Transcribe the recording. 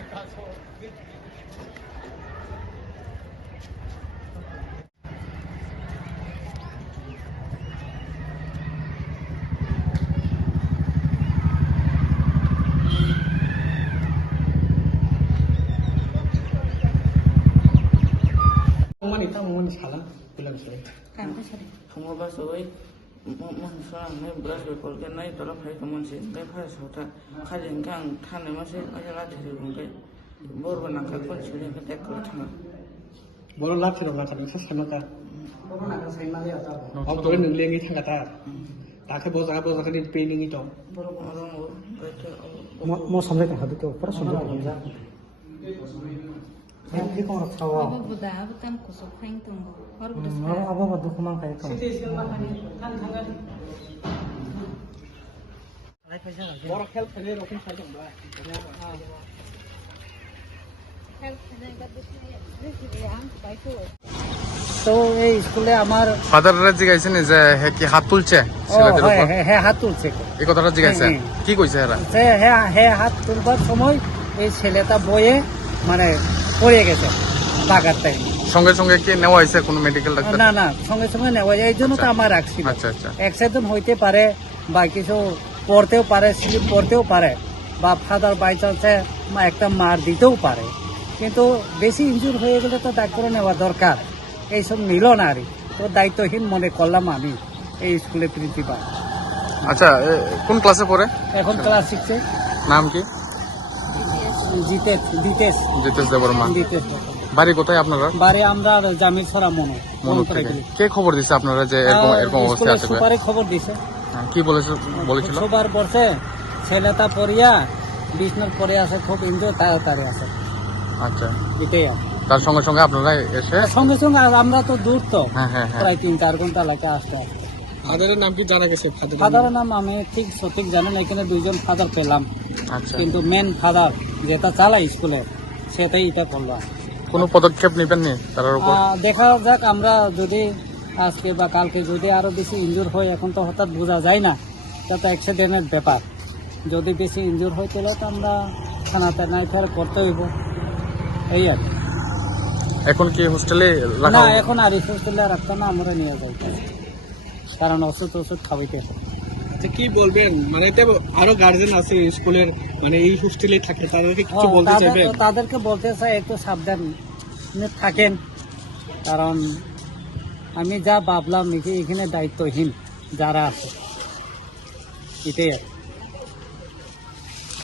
Mani salah bilang sore. Kamu sore. Kamu basoi sekarang ini beras berkolgen naik dalam hari kemudian saya pada suatu kajian kan tanah masih ada lagi di rumah baru menangkap pun sudah kita kerja. Baru latih orang kan itu sama kan. Om tuh neng lengi tengah tar. Tak kebosa kan di pening itu. Baru orang Mau sampai ke hadu tuh, pernah sampai ke hadu. Ini kau nak tahu? Apa budak bukan kusuk hang tunggu. Baru budak. Apa batu kumang kayak kau? Baru help saja, rokin saja mbak. তো এই স্কুলে আমার ফাদাররা জিজ্ঞাসেন যে হে কি হাত তুলছে ছেলেদের উপর? হ্যাঁ হাত তুলছে। এই কথাটা জিজ্ঞাসা কি কইছে এরা? হ্যাঁ হাত তুলবার সময় এই ছেলেটা বয়ে মানে পড়ে গেছে বাগারটাই। সঙ্গে সঙ্গে কি নেওয়া হয়েছে কোনো মেডিকেল ডাক্তার? না সঙ্গে সঙ্গে নেওয়া যায়, এই জন্য তো আমার রাখছি। আচ্ছা অ্যাক্সিডেন্ট হইতে পারে বা কিছু পড়তেও পারে, স্লিপ পড়তেও পারে, বা ফাদার বাই চান্সে একটা মার দিতেও পারে, কিন্তু বেশি ইনজুর হয়ে গেলে তো ডাক্তার নেওয়া দরকার। এইসব নিল না আর তো দায়িত্বহীন মনে করলাম আমি এই স্কুলের প্রিন্সিপাল। আচ্ছা কোন ক্লাসে পড়ে এখন ক্লাস 6 এ। নাম কি? জিতেশ দেববর্মা। জিতেশ বাড়ি কোথায় আপনারা? বাড়ি আমরা জামিল ছড়া মনো থেকে। কে খবর দিছে আপনারা যে এরকম অবস্থা আছে? সুপারে খবর দিছে। কি বলেছিল? সুপার বলছে ছেলেটা পড়িয়া বিছনার পরে আছে, খুব ইনজুর, তাড়াতাড়ি আছে। আচ্ছা এটাই তার সঙ্গে সঙ্গে আপনারা এসে সঙ্গে আমরা তো দূর তো হ্যাঁ প্রায় 3-4 ঘন্টা লাগে আসতে। ফাদারের নাম কি জানা গেছে? ফাদারের নাম আমি সঠিক জানি না, এখানে 2 জন ফাদার পেলাম। আচ্ছা কিন্তু মেন ফাদার যেটা চালায় স্কুলে সেটাই এটা করলো। কোনো পদক্ষেপ নেবেন নি তার উপর? দেখা যাক, আমরা যদি আজকে বা কালকে যদি আরো বেশি ইনজুর হয়, এখন তো হঠাৎ বোঝা যায় না, এটা তো অ্যাক্সিডেন্টের ব্যাপার। যদি বেশি ইনজুর হয় তাহলে তো আমরা থানাতে নাই ফের করতে হইব, এই আর। এখন কি হোস্টেলে রাখা? না এখন আর হোস্টেলে রাখতাম না, আমরা নিয়ে যাই, কারণ ওষুধ খাওয়াইতে। আচ্ছা কি বলবেন, মানে আরো গার্জেন আছে স্কুলের, মানে এই হোস্টেলে থাকে, তাদেরকে কিছু বলতে চাইবেন? তাদেরকে বলতে চাই একটু সাবধানে থাকেন, কারণ আমি যা ভাবলাম এখানে দায়িত্বহীন যারা আছে, এটাই আর।